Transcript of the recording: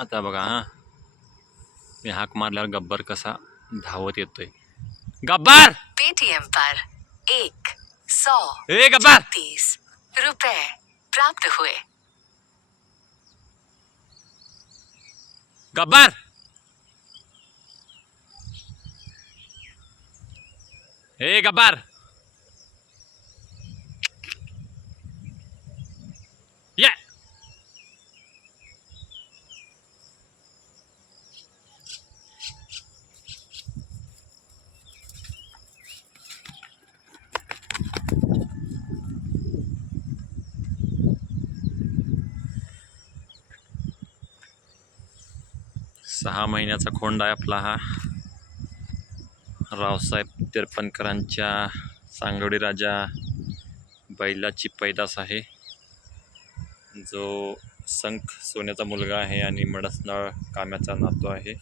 आता बघा हा, मी हाक मारल्यावर गब्बर कसा धावत येतोय. गब्बर पेटीएम पर 100 ए गब्बर 30 रुपए प्राप्त हुए। गब्बर ए गब्बर ये 6 महिन्याचा खोंड आहे आपला हा. रावसाहेब तिरपणकरांच्या सांगोडी राजा बैलाची पैदास आहे, जो संख सोन्याचा मुलगा आहे आणि मडसनाळ काम्याचा नातू आहे.